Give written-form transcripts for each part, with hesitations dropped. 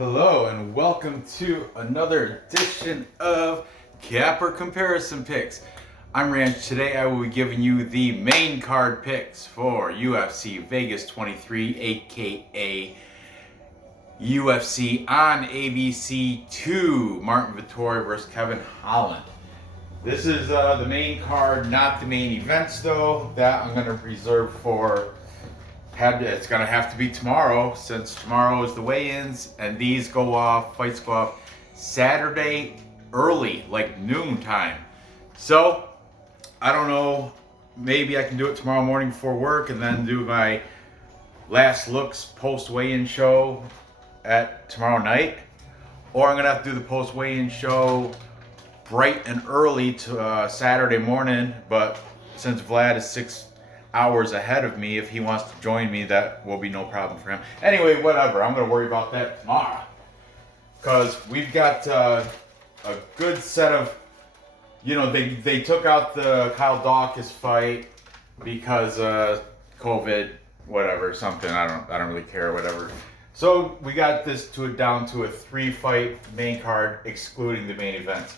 Hello and welcome to another edition of Capper Comparison Picks. I'm Ranch. Today I will be giving you the main card picks for UFC Vegas 23, aka UFC on ABC 2, Martin Vettori versus Kevin Holland. This is the main card, not the main events though. That I'm going to reserve for it's gonna have to be tomorrow, since tomorrow is the weigh-ins, and these fights go off Saturday early, like noon time. So I don't know, maybe I can do it tomorrow morning before work and then do my last looks post weigh-in show at tomorrow night, or I'm gonna have to do the post weigh-in show bright and early to Saturday morning. But since Vlad is 6 hours ahead of me, if he wants to join me, that will be no problem for him. Anyway, whatever, I'm gonna worry about that tomorrow, because we've got a good set of, they took out the Kyle Dawkins fight because COVID, whatever, something, I don't really care, whatever. So we got this down to a 3-fight main card, excluding the main events.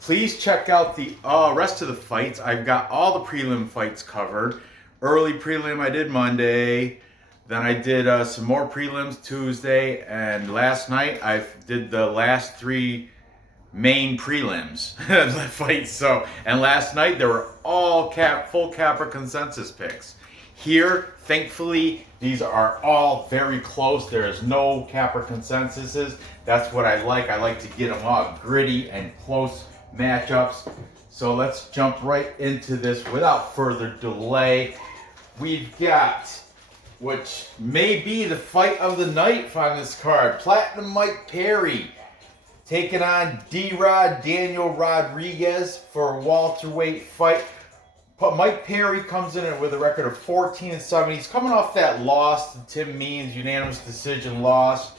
Please check out the rest of the fights. I've got all the prelim fights covered. Early prelim I did Monday. Then I did some more prelims Tuesday. And last night I did the last 3 main prelims fights. And last night they were all full capper consensus picks. Here, thankfully, these are all very close. There is no capper consensuses. That's what I like. I like to get them all gritty and close matchups. So let's jump right into this without further delay. We've got, which may be the fight of the night on this card, Platinum Mike Perry taking on D-Rod Daniel Rodriguez for a welterweight fight. Mike Perry comes in with a record of 14-7. He's coming off that loss to Tim Means, unanimous decision loss.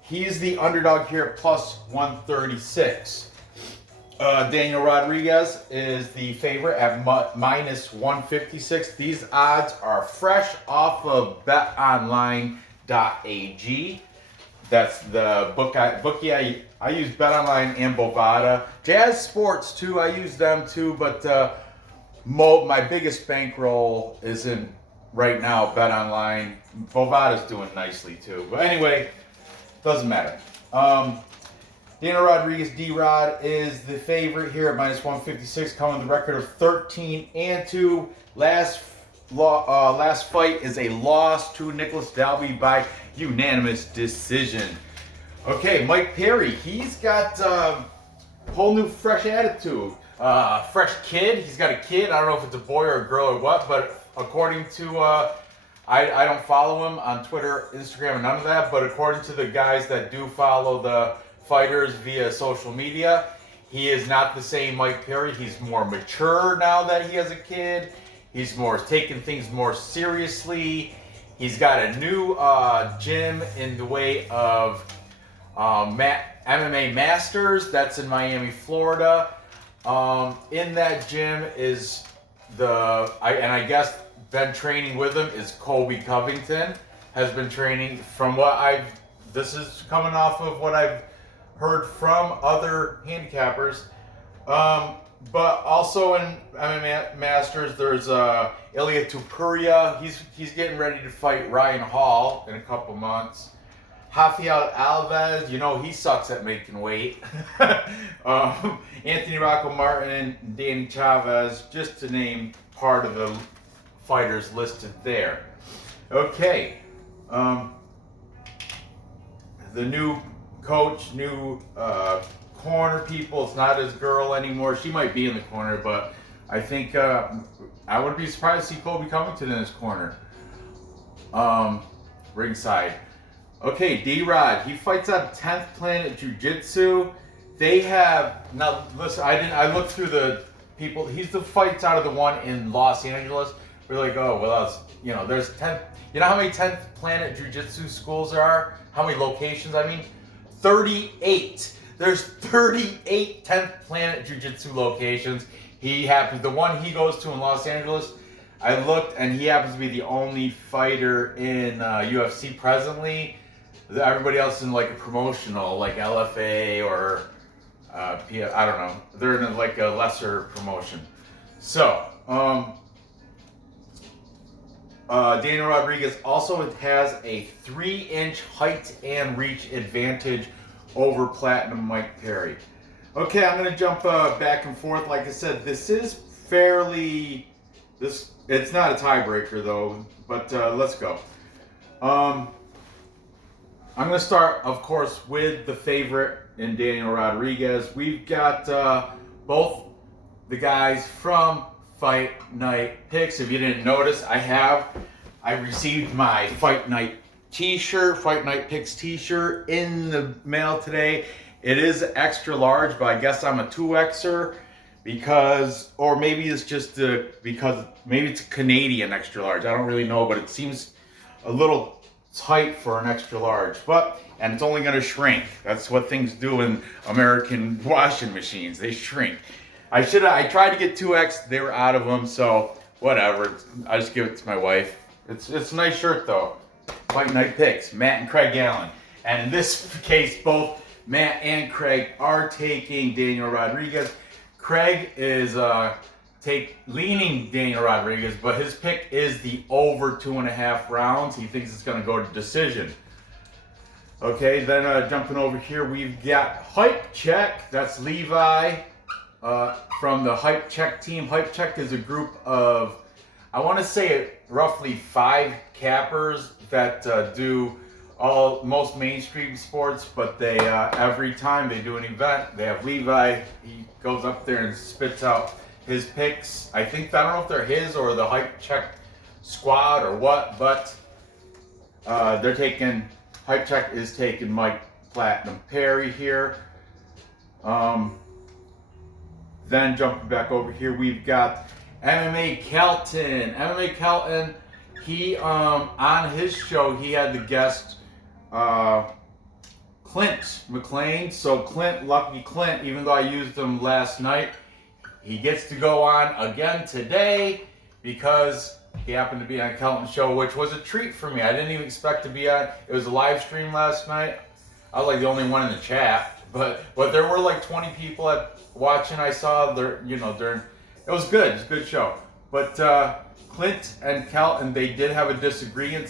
He's the underdog here at plus 136. Daniel Rodriguez is the favorite at minus 156. These odds are fresh off of betonline.ag. That's the bookie I use BetOnline and Bovada. Jazz Sports too, I use them too, but my biggest bankroll is in right now BetOnline. Bovada's doing nicely too. But anyway, doesn't matter. Daniel Rodriguez, D-Rod, is the favorite here at minus 156, coming with a record of 13-2. Last fight is a loss to Nicholas Dalby by unanimous decision. Okay, Mike Perry, he's got a whole new fresh attitude. Fresh kid, he's got a kid. I don't know if it's a boy or a girl or what, but according to, I don't follow him on Twitter, Instagram, and none of that, but according to the guys that do follow the fighters via social media, he is not the same Mike Perry. He's more mature now that he has a kid. He's taking things more seriously. He's got a new gym in the way of MMA Masters. That's in Miami, Florida. In that gym is I guess been training with him is Colby Covington. Has been training from this is coming off of what I've heard from other handicappers. But also in MMA Masters, there's Ilya Tupuria. He's getting ready to fight Ryan Hall in a couple months. Rafael Alvey, he sucks at making weight. Anthony Rocco Martin and Danny Chavez, just to name part of the fighters listed there. Okay. The new coach, new corner people. It's not his girl anymore. She might be in the corner, but I think I would be surprised to see Colby Covington in his corner. Ringside. Okay, D-Rod. He fights out of 10th Planet Jiu-Jitsu. They have now. Listen, I looked through the people. He's the fights out of the one in Los Angeles. We're like, oh well, there's 10. You know how many 10th Planet Jiu-Jitsu schools there are? How many locations? 38. There's 38 10th Planet Jiu-Jitsu locations. The one he goes to in Los Angeles, I looked, and he happens to be the only fighter in UFC presently. Everybody else in like a promotional, like LFA or I don't know. They're in like a lesser promotion. So, Daniel Rodriguez also has a 3-inch height and reach advantage over Platinum Mike Perry. Okay, I'm going to jump back and forth. Like I said, this is fairly... It's not a tiebreaker though, but let's go. I'm going to start, of course, with the favorite in Daniel Rodriguez. We've got both the guys from Fight Night Picks. If you didn't notice, I received my Fight Night t-shirt, Fight Night Picks t-shirt in the mail today. It is extra large, but I guess I'm a 2Xer because, or maybe it's just because maybe it's a Canadian extra large. I don't really know, but it seems a little tight for an extra large, and it's only going to shrink. That's what things do in American washing machines. They shrink. I tried to get 2X. They were out of them, so whatever. I just give it to my wife. It's a nice shirt though. Fight Night Picks, Matt and Craig Allen. And in this case, both Matt and Craig are taking Daniel Rodriguez. Craig is leaning Daniel Rodriguez, but his pick is the over 2.5 rounds. He thinks it's going to go to decision. Okay, then jumping over here, we've got Hype Check. That's Levi from the Hype Check team. Hype Check is a group of, I want to say roughly 5 cappers that do most mainstream sports, but they every time they do an event, they have Levi. He goes up there and spits out his picks. I don't know if they're his or the Hype Check squad or what, but they're taking, Hype Check is taking Mike Platinum Perry here. Then jumping back over here, we've got MMA Kelton. MMA Kelton, he on his show he had the guest Clint McLean. So Lucky Clint, even though I used him last night, he gets to go on again today because he happened to be on Kelton's show, which was a treat for me. I didn't even expect to be on. It was a live stream last night. I was like the only one in the chat, but there were like 20 people watching. I saw Dern. It was good. It's a good show. But Clint and Kelton, they did have a disagreement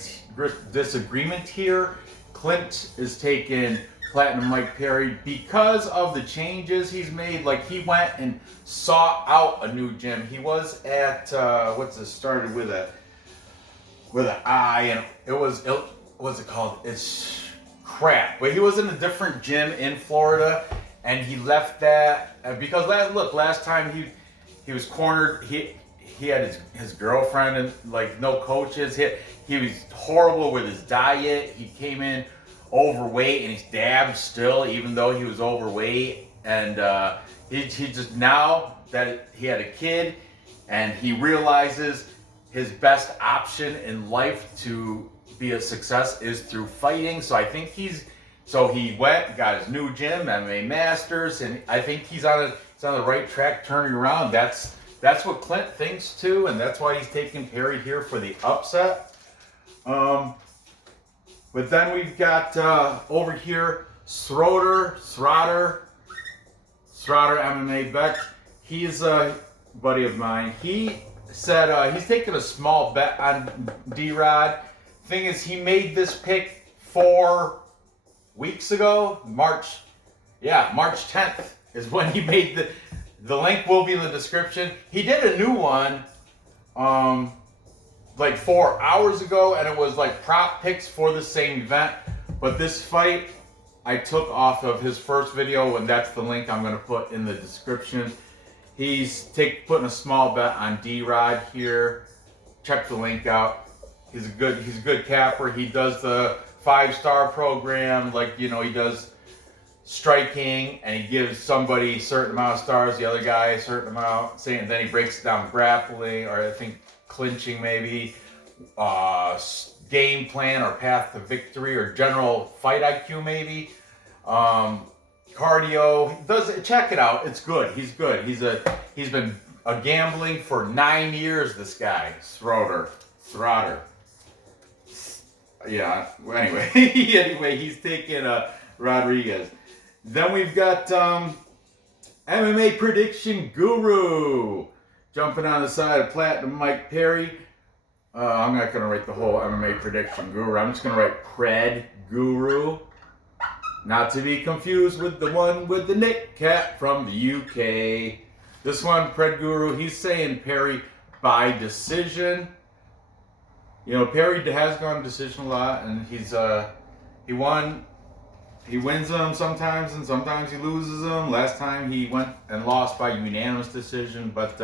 here. Clint is taking Platinum Mike Perry because of the changes he's made. Like, he went and sought out a new gym. He was at started with an I, and what's it called? It's crap. But he was in a different gym in Florida, and he left that because last time he was cornered. He had his girlfriend and like no coaches. He was horrible with his diet. He came in overweight and he's dabbed still, even though he was overweight. And he just, now that he had a kid and he realizes his best option in life to be a success is through fighting. So I think so he went, got his new gym, MMA Masters, and I think he's on the right track turning around. That's what Clint thinks too, and that's why he's taking Perry here for the upset. But then we've got over here Schroeder MMA Bet. He's a buddy of mine. He said he's taking a small bet on D-Rod. Thing is, he made this pick 4 weeks ago. March 10th is when he made the link will be in the description. He did a new one like 4 hours ago, and it was like prop picks for the same event. But this fight I took off of his first video, and that's the link I'm going to put in the description. He's putting a small bet on D-Rod here. Check the link out. He's a good capper. He does the 5-star program, he does striking, and he gives somebody a certain amount of stars, the other guy a certain amount, and then he breaks it down grappling, or I think clinching maybe, game plan or path to victory, or general fight IQ maybe, cardio. Check it out. It's good. He's good. He's been gambling for 9 years. This guy, Schroeder. Yeah. Well, anyway, he's taking Rodriguez. Then we've got MMA prediction guru jumping on the side of Platinum Mike Perry. I'm not gonna write the whole MMA prediction guru. I'm just gonna write Pred Guru, not to be confused with the one with the Nick Cat from the UK. This one, Pred Guru, he's saying Perry by decision. You know, Perry has gone decision a lot, and he wins them sometimes, and sometimes he loses them. Last time he went and lost by unanimous decision, but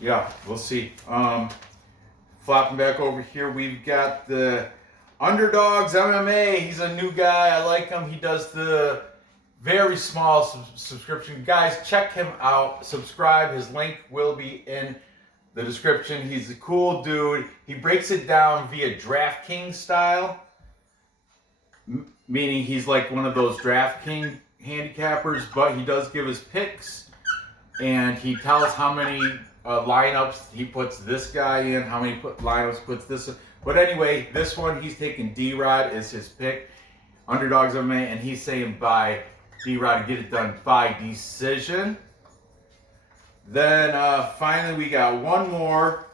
yeah, we'll see. Flopping back over here, we've got the Underdogs MMA. He's a new guy. I like him. He does the very small subscription. Guys, check him out. Subscribe. His link will be in the description. He's a cool dude. He breaks it down via DraftKings style, meaning he's like one of those DraftKings handicappers, but he does give his picks, and he tells how many lineups he puts this guy in, how many lineups puts this in. But anyway, this one he's taking D-Rod is his pick. Underdogs MMA, and he's saying by D-Rod to get it done by decision. Then finally we got one more,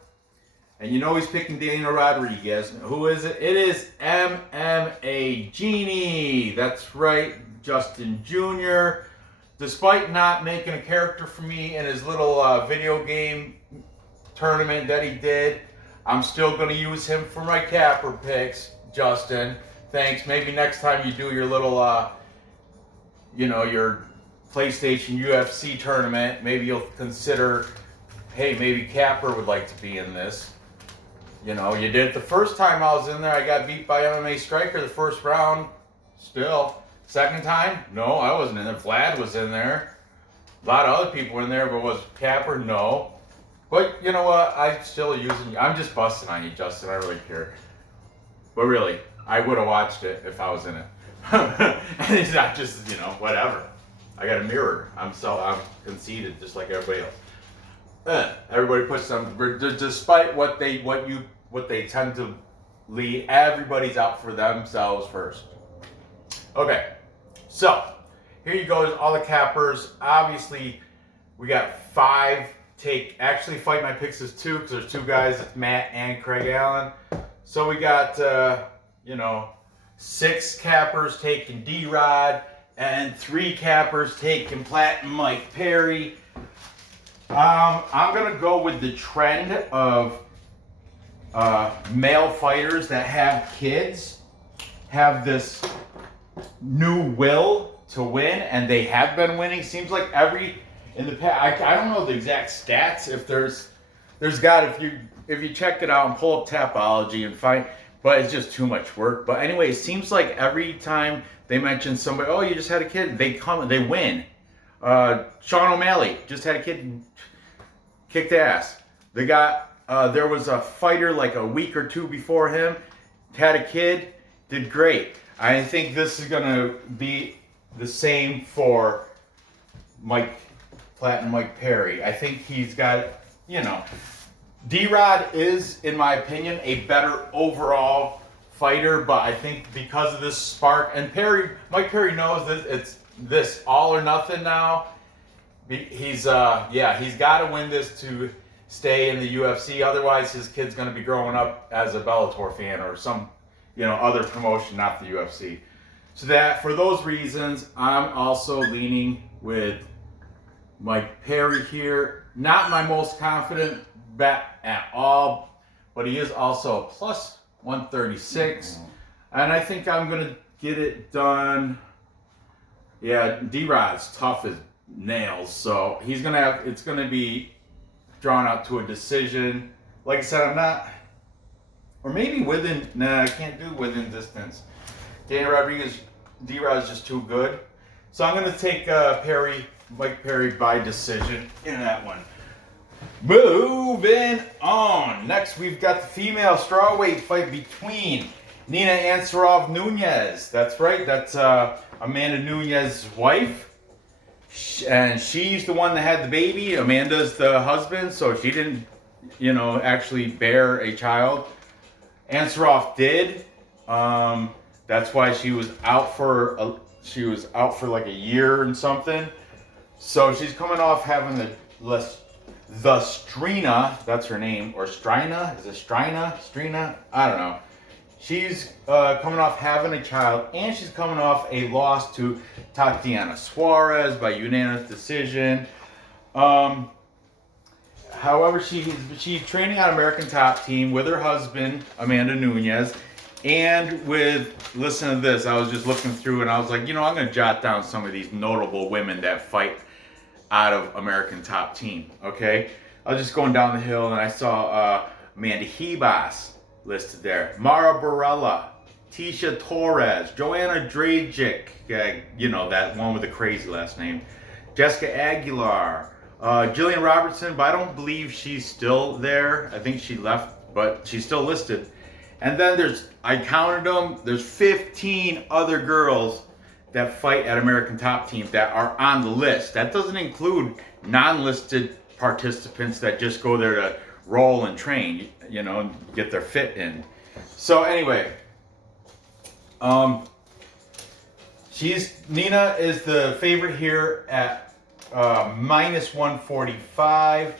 and you know he's picking Daniel Rodriguez. Who is it? It is MMA Genie. That's right, Justin Jr. Despite not making a character for me in his little video game tournament that he did, I'm still going to use him for my capper picks, Justin. Thanks. Maybe next time you do your little, your PlayStation UFC tournament, maybe you'll consider, hey, maybe Capper would like to be in this. You know, you did it the first time I was in there. I got beat by MMA Striker the first round. Still. Second time? No, I wasn't in there. Vlad was in there. A lot of other people were in there, but was Capper? No. But you know what? I'm still using you. I'm just busting on you, Justin. I really care. But really, I would have watched it if I was in it. And it's not just, whatever. I got a mirror. I'm conceited just like everybody else. Everybody puts some. Despite what they tend to lead, everybody's out for themselves first. Okay, so here you go. All the cappers. Obviously, we got 5. Actually, Fight My Picks is 2 because there's 2 guys. It's Matt and Craig Allen. So we got 6 cappers taking D-Rod, and 3 cappers taking Platinum Mike Perry. I'm going to go with the trend of male fighters that have kids have this new will to win, and they have been winning. Seems like in the past, I don't know the exact stats. If there's got, if you check it out and pull up Tapology and find, but it's just too much work. But anyway, it seems like every time they mention somebody, oh, you just had a kid, they come and they win. Sean O'Malley just had a kid, kicked ass. They got, there was a fighter like a week or 2 before him, had a kid, did great. I think this is going to be the same for Platinum Mike Perry. I think he's got, D-Rod is, in my opinion, a better overall fighter, but I think because of this spark, and Mike Perry knows that it's this all or nothing now. He's got to win this to stay in the UFC. Otherwise, his kid's going to be growing up as a Bellator fan or some, other promotion, not the UFC. So that, for those reasons, I'm also leaning with Mike Perry here. Not my most confident bet at all, but he is also a plus 136. And I think I'm going to get it done. Yeah, D-Rod's tough as nails, so it's going to be drawn out to a decision. Like I said, I'm not, or maybe I can't do within distance. Daniel Rodriguez, D-Rod's just too good. So I'm going to take Mike Perry by decision in that one. Moving on. Next, we've got the female strawweight fight between Nina Ansaroff Nunes. That's right. That's Amanda Nunes' wife. And she's the one that had the baby. Amanda's the husband, so she didn't, actually bear a child. Ansaroff did. That's why she was out for like a year and something. So she's coming off having the Strina, that's her name, or Strina, is it Strina? I don't know. She's coming off having a child, and she's coming off a loss to Tatiana Suarez by unanimous decision. However, she's training on American Top Team with her husband, Amanda Nunes, and listen to this, I was just looking through and I was like, I'm going to jot down some of these notable women that fight out of American Top Team, okay? I was just going down the hill and I saw Amanda Hebas listed there, Mara Barella, Tisha Torres, Joanna Dragic, that one with the crazy last name, Jessica Aguilar, Julian Robertson, but I don't believe she's still there. I think she left, but she's still listed. And then I counted them, there's 15 other girls that fight at American Top Team that are on the list. That doesn't include non-listed participants that just go there to roll and train, and get their fit in. So anyway, Nina is the favorite here at minus 145.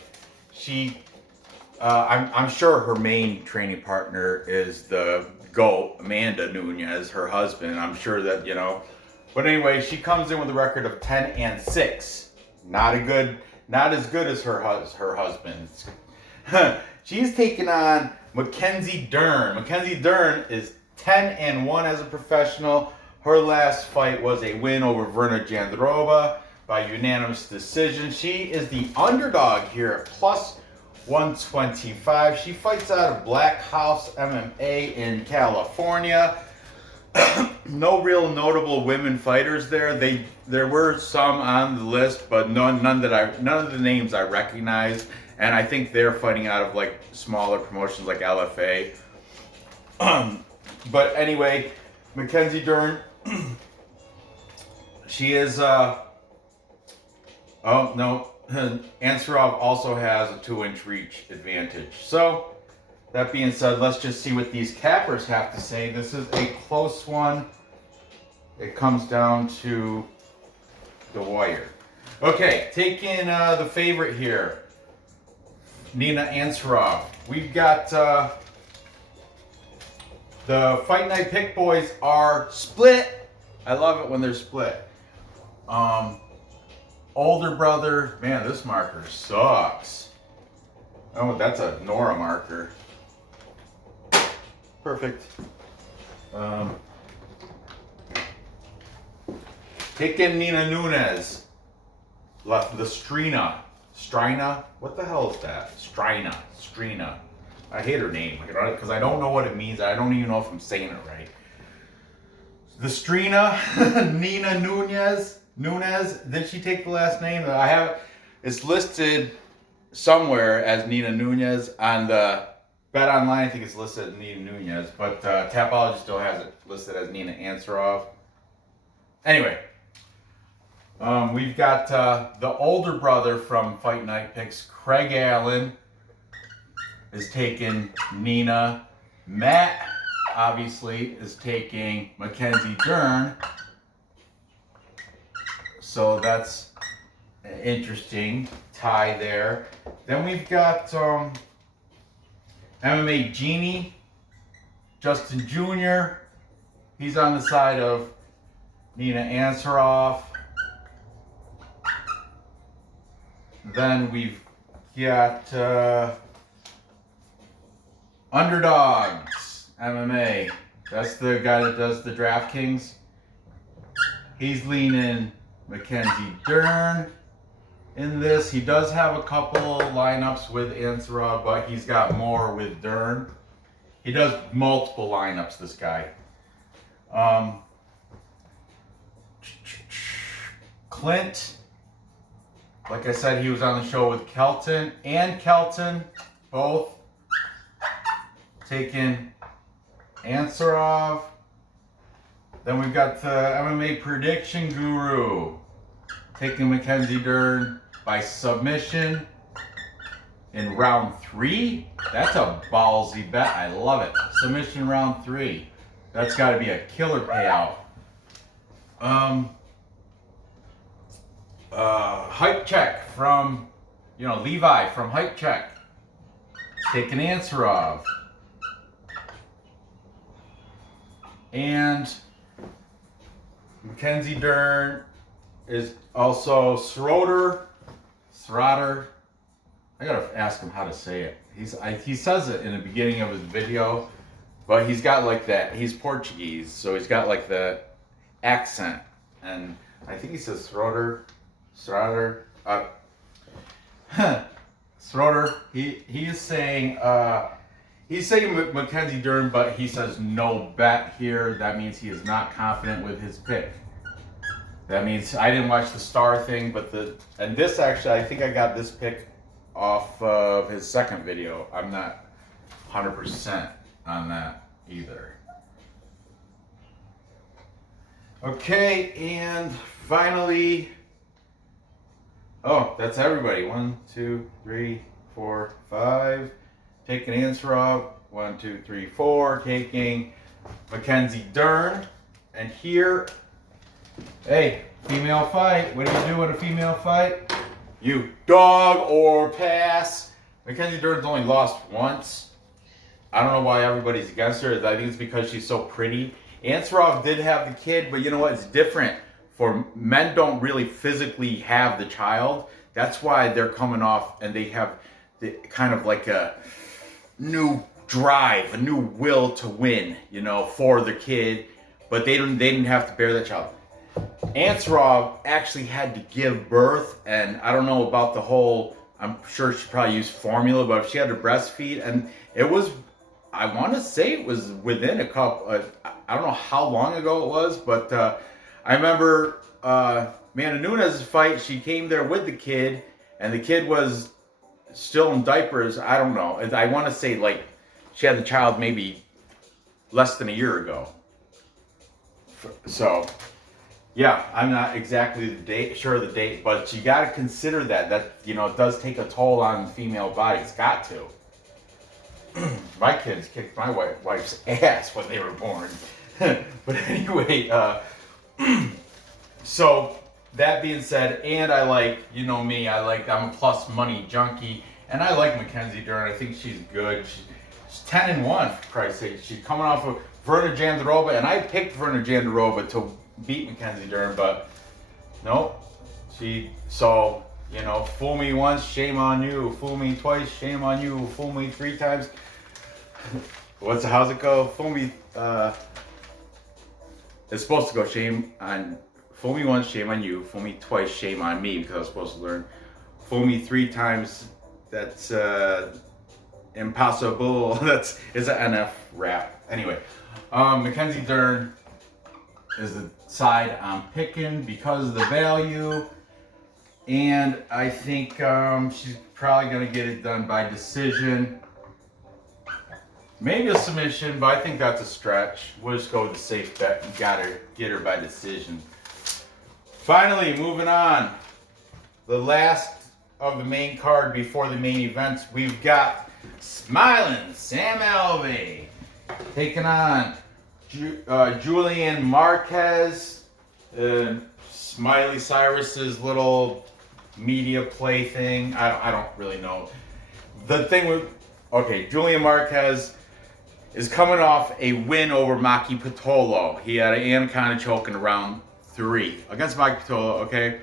I'm sure her main training partner is the GOAT, Amanda Nunes, her husband. I'm sure that, But anyway, she comes in with a record of 10-6. Not as good as her husband. She's taking on MacKenzie Dern. MacKenzie Dern is 10-1 as a professional. Her last fight was a win over Verna Jandrova by unanimous decision. She is the underdog here at plus 125. She fights out of Black House MMA in California. No real notable women fighters there. There were some on the list, but none of the names I recognized. And I think they're fighting out of like smaller promotions like LFA. But anyway, MacKenzie Dern, she is Ansaroff also has a 2-inch reach advantage. So, that being said, let's just see what these cappers have to say. This is a close one. It comes down to the wire. Okay, taking the favorite here, Nina Ansaroff. We've got the Fight Night Pick Boys are split. I love it when they're split. Older brother, man, this marker sucks. Oh, that's a Nora marker. Perfect. Taking Nina Nunes. Left the Strina. What the hell is that? Strina. I hate her name because I don't know what it means. I don't even know if I'm saying it right. The Strina, Nina Nunes. Did she take the last name? It's listed somewhere as Nina Nunes on the Bet Online. I think it's listed as Nina Nunes, but Tapology still has it listed as Nina Ansaroff. Anyway, we've got the older brother from Fight Night Picks, Craig Allen, is taking Nina. Matt, obviously, is taking MacKenzie Dern. So that's an interesting tie there. Then we've got MMA Genie, Justin Jr. He's on the side of Nina Ansaroff. Then we've got Underdogs MMA. That's the guy that does the DraftKings. He's leaning MacKenzie Dern in this. He does have a couple lineups with Ansaroff, but he's got more with Dern. He does multiple lineups, this guy. Clint, like I said, he was on the show with Kelton and Kelton, both taking Ansaroff. Then we've got the MMA Prediction Guru taking MacKenzie Dern by submission. in round 3. That's a ballsy bet. I love it. Submission round 3. That's got to be a killer payout. Hype check from, Levi from Hype Check. Taking Ansaroff. And MacKenzie Dern is also Schroeder. I gotta ask him how to say it. He says it in the beginning of his video, but he's got like that. He's Portuguese, so he's got like the accent, and I think he says Schroeder. Schroeder. He's saying MacKenzie Dern, but he says no bet here. That means he is not confident with his pick. That means I didn't watch the star thing, and this actually, I think I got this pick off of his second video. I'm not 100% on that either. Okay, and finally, that's everybody. 1, 2, 3, 4, 5. Taking Ansaroff. 1, 2, 3, 4. Taking MacKenzie Dern. And here, hey, female fight. What do you do in a female fight? You dog or pass. MacKenzie Dern's only lost once. I don't know why everybody's against her. I think it's because she's so pretty. Ansaroff did have the kid, but you know what? It's different. For men don't really physically have the child. That's why they're coming off and they have kind of like a new drive, a new will to win, for the kid. But they didn't have to bear that child. Ansaroff actually had to give birth, and I don't know about the whole, I'm sure she probably used formula, but if she had to breastfeed, and it was, I want to say it was within a couple, I don't know how long ago it was, but I remember Nunes' fight, she came there with the kid, and the kid was still in diapers. I don't know. I want to say like she had the child maybe less than a year ago. So, yeah, I'm not exactly sure of the date, but you got to consider that it does take a toll on the female body. It's got to. My kids kicked my wife's ass when they were born. But anyway, so that being said, and I like, me, I'm a plus money junkie, and I like MacKenzie Dern. I think she's good. She's 10-1, for Christ's sake. She's coming off of Verna Jandiroba, and I picked Verna Jandiroba to beat MacKenzie Dern, but nope. Fool me once, shame on you. Fool me twice, shame on you. Fool me 3 times. How's it go? Fool me, it's supposed to go fool me once, shame on you. Fool me twice, shame on me, because I was supposed to learn. Fool me 3 times, that's impossible. It's an NF rap. Anyway, MacKenzie Dern is the side I'm picking because of the value. And I think she's probably going to get it done by decision. Maybe a submission, but I think that's a stretch. We'll just go with the safe bet. You got to get her by decision. Finally, moving on. The last of the main card before the main events, we've got Smiling Sam Alvey taking on Julian Marquez. Smiley Cyrus's little media play thing. I don't really know. The thing with, Julian Marquez is coming off a win over Maki Pitolo. He had an anaconda choke in round 3 against Maki Pitolo, okay?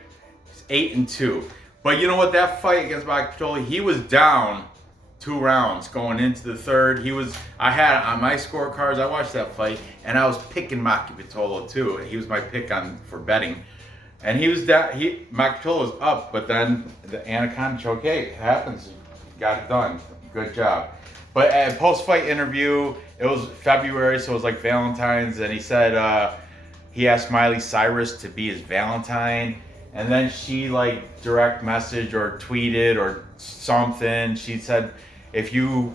He's 8-2. But you know what, that fight against Maki Pitolo, he was down 2 rounds going into the third. I had it on my scorecards. I watched that fight, and I was picking Maki Pitolo too. He was my pick for betting. And he was down, Maki Pitolo was up, but then the anaconda choke, hey, it happens. You got it done. Good job. But at post-fight interview, it was February, so it was like Valentine's, and he said he asked Miley Cyrus to be his Valentine, and then she direct message or tweeted or something. She said, if you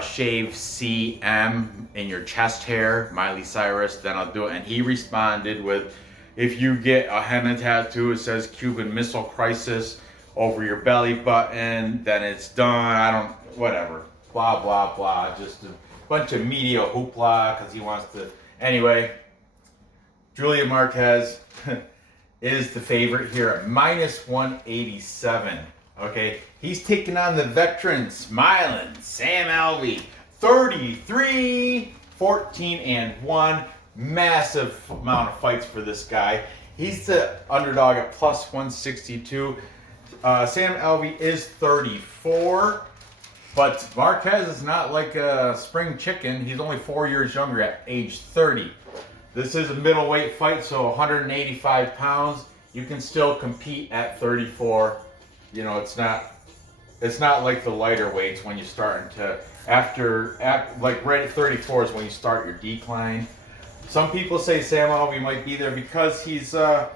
shave CM in your chest hair, Miley Cyrus, then I'll do it. And he responded with, if you get a henna tattoo, it says Cuban Missile Crisis, over your belly button, then it's done. Whatever. Blah, blah, blah. Just a bunch of media hoopla because he wants to. Anyway, Julian Marquez is the favorite here at minus 187. Okay, he's taking on the veteran, smiling Sam Alvey, 33, 14, and 1. Massive amount of fights for this guy. He's the underdog at plus 162. Sam Alvey is 34, but Marquez is not like a spring chicken. He's only 4 years younger at age 30. This is a middleweight fight, so 185 pounds. You can still compete at 34. You know, it's not like the lighter weights when you start to like right at 34 is when you start your decline. Some people say Sam Alvey might be there because he's what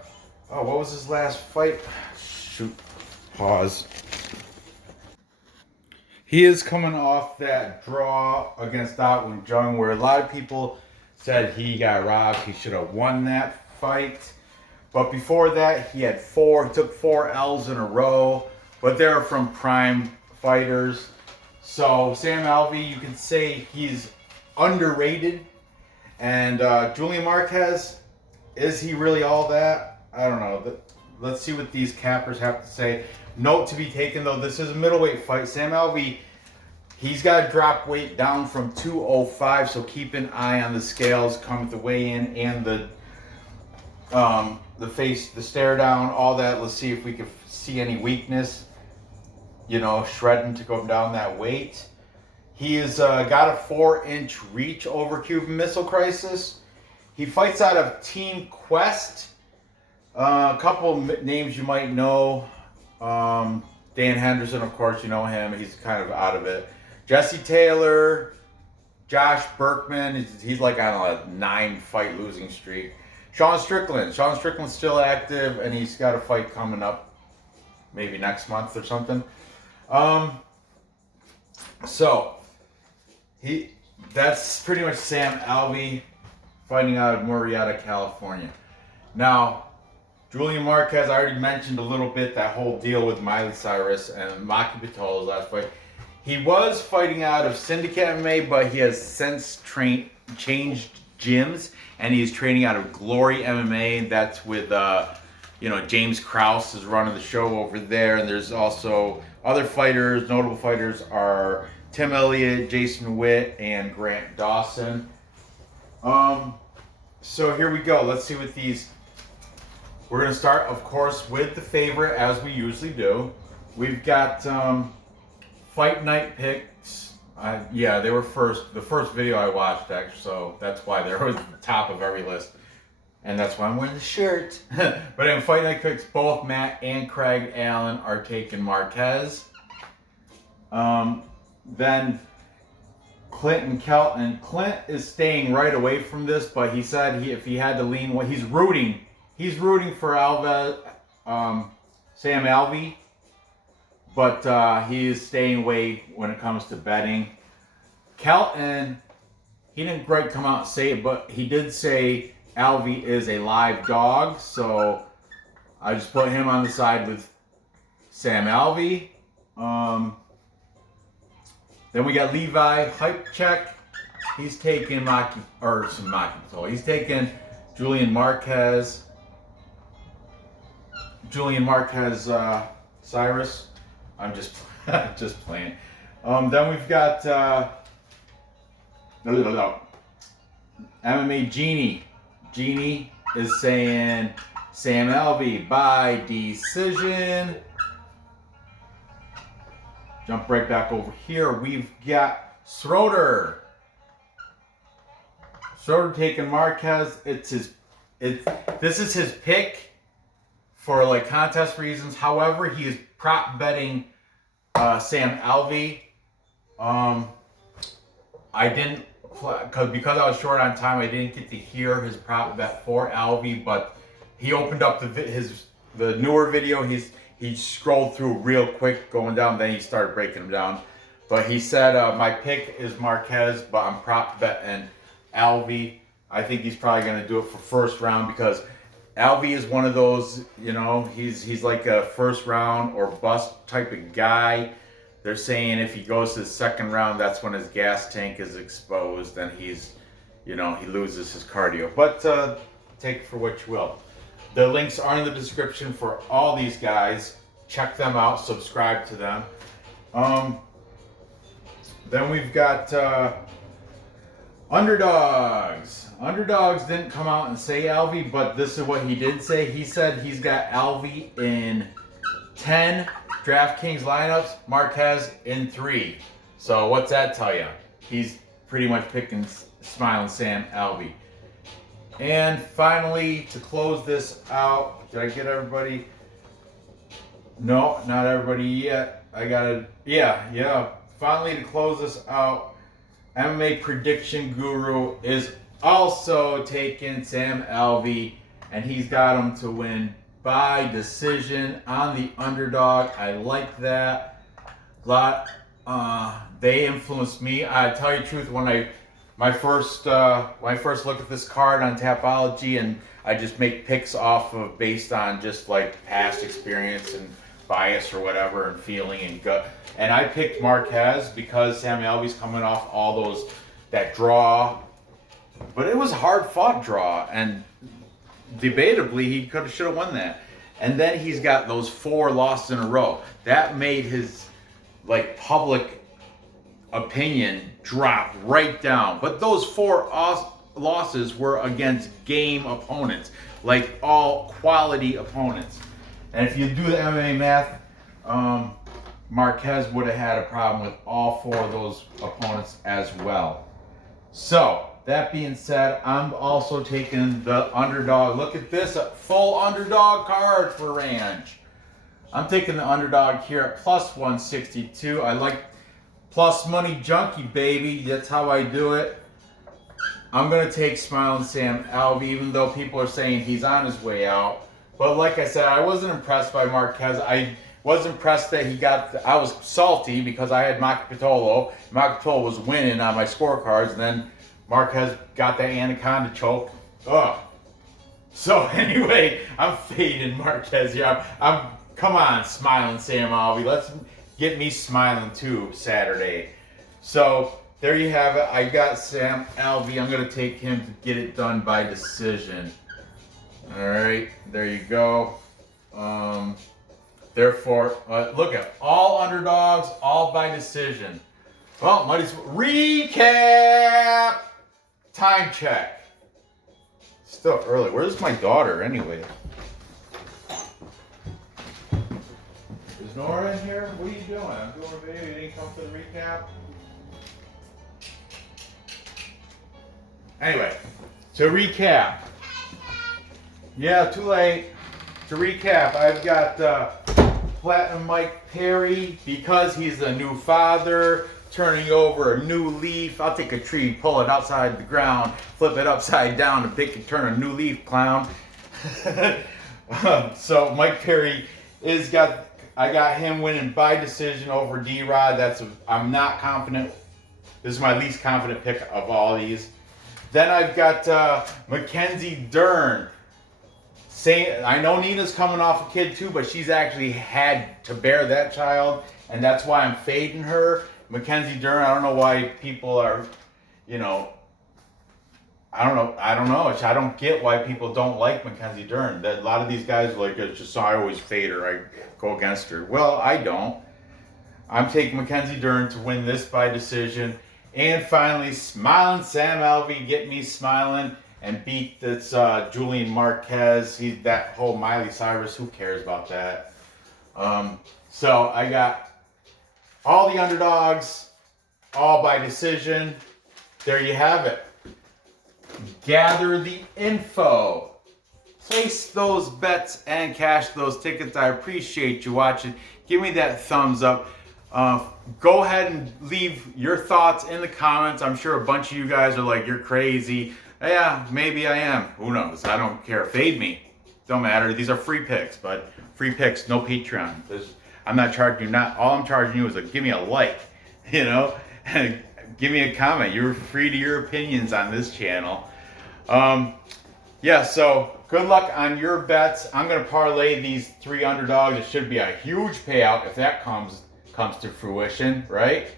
was his last fight? Shoot. Pause. He is coming off that draw against Dawoon Jung where a lot of people said he got robbed. He should have won that fight. But before that, he took 4 L's in a row, but they're from prime fighters. So Sam Alvey, you can say he's underrated. And Julian Marquez, is he really all that? I don't know. Let's see what these cappers have to say. Note to be taken, though, this is a middleweight fight. Sam Alvey, he's got to drop weight down from 205, so keep an eye on the scales come with the weigh-in and the stare down, all that. Let's see if we can see any weakness, you know, shredding to go down that weight. He has got a 4-inch reach over Cuban Missile Crisis. He fights out of Team Quest. A couple names you might know. Dan Henderson, of course, you know him. He's kind of out of it. Jesse Taylor, Josh Berkman. He's like on a 9-fight losing streak. Sean Strickland. Sean Strickland's still active, and he's got a fight coming up maybe next month or something. That's pretty much Sam Alvey fighting out of Murrieta, California. Now, Julian Marquez, I already mentioned a little bit that whole deal with Miley Cyrus and Maki Pitola's last fight. He was fighting out of Syndicate MMA, but he has since changed gyms, and he's training out of Glory MMA. That's with James Krause is running the show over there, and there's also other fighters. Notable fighters are Tim Elliott, Jason Witt, and Grant Dawson. So here we go. Let's see what these. We're going to start, of course, with the favorite, as we usually do. We've got fight night picks. They were the first video I watched, actually, so that's why they were at the top of every list. And that's why I'm wearing the shirt. But in fight night picks, both Matt and Craig Allen are taking Marquez. Then Clint and Kelton. Clint is staying right away from this, but he said if he had to lean, he's rooting for Sam Alvey, but he is staying away when it comes to betting. Kelton, he didn't quite come out and say it, but he did say Alvey is a live dog, so I just put him on the side with Sam Alvey. Then we got Levi Hype Check. He's taking He's taking Julian Marquez. Cyrus. I'm just playing. Then we've got MMA Genie. Genie is saying Sam Alvey by decision. Jump right back over here. We've got Schroeder. Schroeder taking Marquez. This is his pick for like contest reasons. However, he is prop betting Sam Alvey. I didn't because I was short on time. I didn't get to hear his prop bet for Alvey, but he opened up the newer video. He scrolled through real quick going down, then he started breaking them down. But he said, my pick is Marquez, but I'm prop betting Alvey. I think he's probably going to do it for first round because Alvey is one of those, you know, he's like a first round or bust type of guy. They're saying if he goes to the second round, that's when his gas tank is exposed and he's, you know, he loses his cardio. But take it for what you will. The links are in the description for all these guys. Check them out. Subscribe to them. Then we've got Underdogs. Underdogs didn't come out and say Alvey, but this is what he did say. He said he's got Alvey in 10 DraftKings lineups, Marquez in 3. So what's that tell you? He's pretty much picking Smiling Sam Alvey. And finally, to close this out, did I get everybody? No, not everybody yet. I gotta, yeah. Finally, to close this out, MMA Prediction Guru is also taking Sam Alvey, and he's got him to win by decision on the underdog. I like that a lot. They influenced me. I tell you the truth, when I first looked at this card on Tapology, and I just make picks off of based on just like past experience and bias or whatever and feeling and gut. And I picked Marquez because Sam Alvey's coming off all those, that draw. But it was a hard fought draw, and debatably he should have won that. And then he's got those 4 losses in a row. That made his like public opinion drop right down. But those 4 losses were against game opponents, like all quality opponents. And if you do the MMA math, Marquez would have had a problem with all 4 of those opponents as well. So, that being said, I'm also taking the underdog. Look at this, a full underdog card for Ranch. I'm taking the underdog here at plus 162. I like plus money junkie, baby. That's how I do it. I'm going to take Smiling Sam Alvey, even though people are saying he's on his way out. But like I said, I wasn't impressed by Marquez. I was impressed that he got, I was salty because I had Makapitolo. Makapitolo was winning on my scorecards, and then Marquez got that anaconda choke. Ugh. So anyway, I'm fading Marquez here. I'm come on, Smiling Sam Alvey. Let's get me smiling too Saturday. So there you have it. I got Sam Alvey. I'm going to take him to get it done by decision. All right, there you go. Therefore, look at all underdogs, all by decision. Well, might as well recap. Time check. Still early. Where's my daughter anyway? Is Nora in here? What are you doing? I'm doing a video. You didn't come for the recap? Anyway, to recap. Yeah, too late. To recap, I've got Platinum Mike Perry, because he's a new father, turning over a new leaf. I'll take a tree, pull it outside the ground, flip it upside down to pick and turn a new leaf, clown. So Mike Perry I got him winning by decision over D-Rod. I'm not confident. This is my least confident pick of all these. Then I've got MacKenzie Dern. I know Nina's coming off a kid too, but she's actually had to bear that child, and that's why I'm fading her. MacKenzie Dern, I don't know why people are, you know, I don't know. I don't get why people don't like MacKenzie Dern. A lot of these guys are like, it's just so I always fade her. I go against her. Well, I don't. I'm taking MacKenzie Dern to win this by decision. And finally, Smiling Sam Alvey, get me smiling and beat this Julian Marquez. He's that whole Miley Cyrus. Who cares about that? So I got all the underdogs, all by decision. There you have it. Gather the info. Place those bets and cash those tickets. I appreciate you watching. Give me that thumbs up. Go ahead and leave your thoughts in the comments. I'm sure a bunch of you guys are like, you're crazy. Yeah, maybe I am. Who knows? I don't care. Fade me. Don't matter. These are free picks, but free picks, no Patreon. I'm not charging you. All I'm charging you is give me a like, you know, and give me a comment. You're free to your opinions on this channel. Yeah, so good luck on your bets. I'm going to parlay these 3 underdogs. It should be a huge payout if that comes to fruition, right?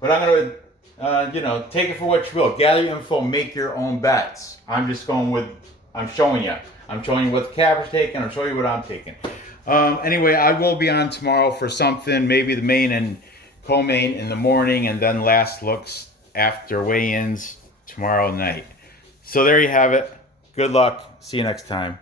But I'm going to, take it for what you will. Gather your info, make your own bets. I'm just going with, I'm showing you. I'm showing you what the Cappers taking. I'm showing you what I'm taking. Anyway, I will be on tomorrow for something, maybe the main and co-main in the morning, and then last looks after weigh-ins tomorrow night. So there you have it. Good luck. See you next time.